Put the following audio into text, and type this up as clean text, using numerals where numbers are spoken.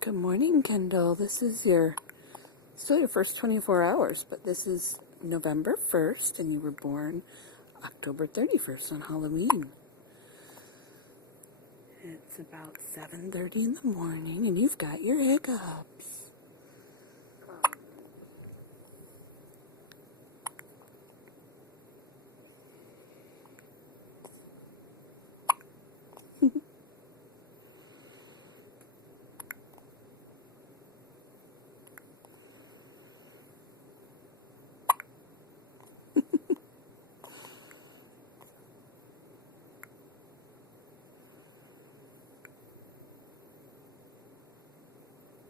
Good morning, Kendall. This is still your first 24 hours, but this is November 1st, and you were born October 31st on Halloween. It's about 7:30 in the morning, and you've got your hiccups.